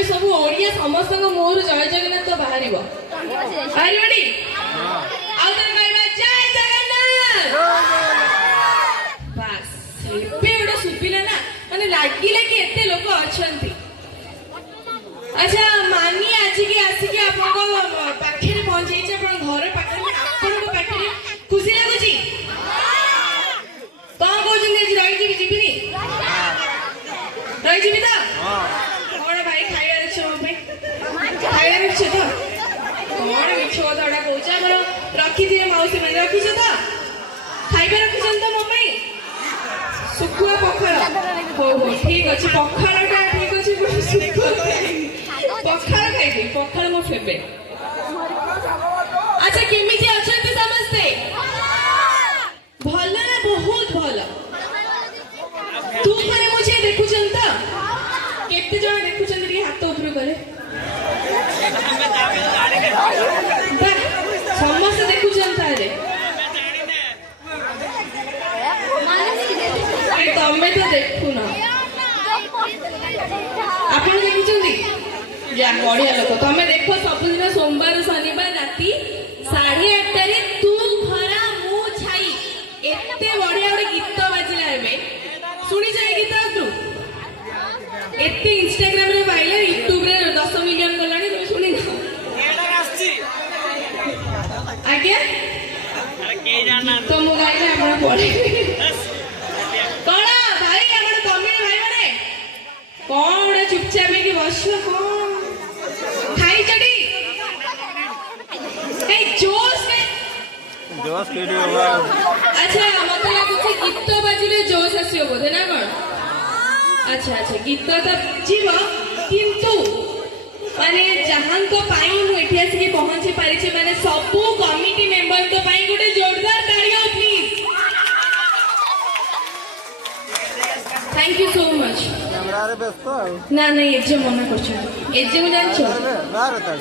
आम सब ओडिया समस्त मुहर जय जगन्नाथ तो बाहर बाहरी जय जगन्नाथ बास गोटे सुबिला ना माने लगिले कि एते लोक अच्छा अच्छा मानी आज की आसिक पाखे पहुंचे घर पाखे खुशी लगुच कौन कहते रही जीविनी रही तो कौन भाई खाइबार अच्छे मो खाइबार अच्छे तो कौन मिछ कथा कौन रखी थे मौसी मैंने रखीच तो खाइबा रखी तो मो सुखुआ पखाड़ हो ठीक अच्छे पखाड़ा ठीक अच्छे सुखुआ पखाड़ खाइबी पखाड़ मो फेवरेट अच्छा केमिति अछंती समस्ते भल ना बहुत भल तू माने मुझे देखुछन त केते जण देखुछन रे हाथ ऊपर करे समस्त देखुछन तारे तमे तो देखु ना आपण देखुछन या बढ़िया लोक तमे देखो सबुदिन सोमवार शनिवार राति 8:30 तू खरा मु छाई एते बढ़िया गोटे गीत बाजिला एबे सुनी जाए गीत तू एते इंस्टाग्राम रे पाइले यूट्यूब रे 10 मिलियन गलानी तुम सुनी ना आज्ञा के जाना तो मु गाइले आपण पढे कौन भाई आपण तमिल भाई माने कौन गोटे चुपचाप की बस कौन खाई चटी जोश अच्छा मत लगुच गीत बाजिले जोश आसो बोधे ना कौन अच्छा अच्छा गीत तो जीव किंतु माने जहां तो पाई मु एठी आसी पहुंची पारिछे माने सबु कमिटी मेंबर तो पाई गोटे जोरदार ताली हो please thank you so much camera रे व्यस्त ना नहीं एजे मना करछ एजे मु जानछ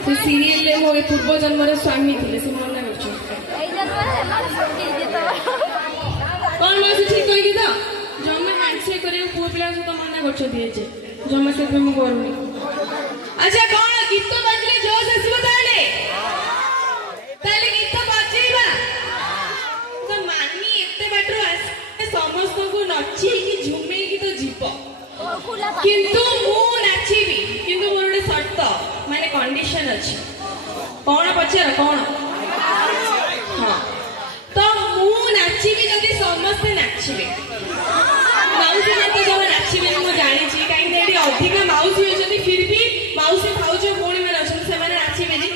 तू सीरियल ले मोर पूर्व जन्म रे स्वामी थिले से मना करछ कौन मैं ठीक कहि दी तो जम्मे हैंडशेक करे पुओ पिला से तो मना करछ दिए जे जम्मे से मु करूनी अच्छा कौन गीत बाजले जोश आसीबो ताले ताले गीत बाजेबा तो मानी एते बाटरो आसे समस्त को नची की झुमे की तो जीव किंतु मु नाचिबी किंतु मोर गोटे शर्त माने कंडीशन अछि कौन पचार कौन हाँ तो मु नाचिबी जदि समस्त नाचिबे माउसी माता जब नाचिबे मु जानि छी काई देडी अधिक माउसी होचनी फिर भी माउसी भाउज भौणी माने अछन से माने नाचिबे जी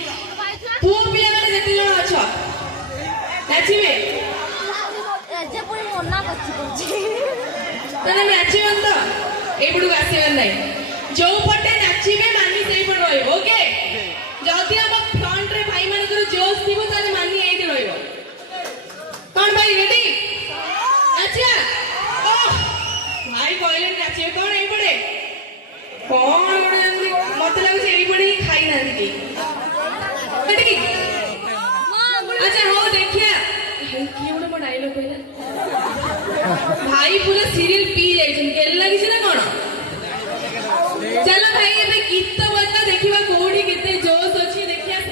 पुओ पिया माने जति जण अछ नाचिबे जे पुरी मना करछि तने नाचिबन तो एबडू आसीबन नै जो पटे नाचिबे मानी सेई पर रहइबो ओके जदि हम फ्रंट रे भाई माने कर जोश थिबो ताले मानी एठी रहइबो कोन भाई रेडी अच्छा भाई कहले नाचिबे कोन एई पड़े कौन गोटे मत लगुच एई पड़े खाई ना दी कटी अच्छा हो देखिया कि गोटे मो डायलॉग कहला भाई पूरा सीरियल पी जाइछन केला कि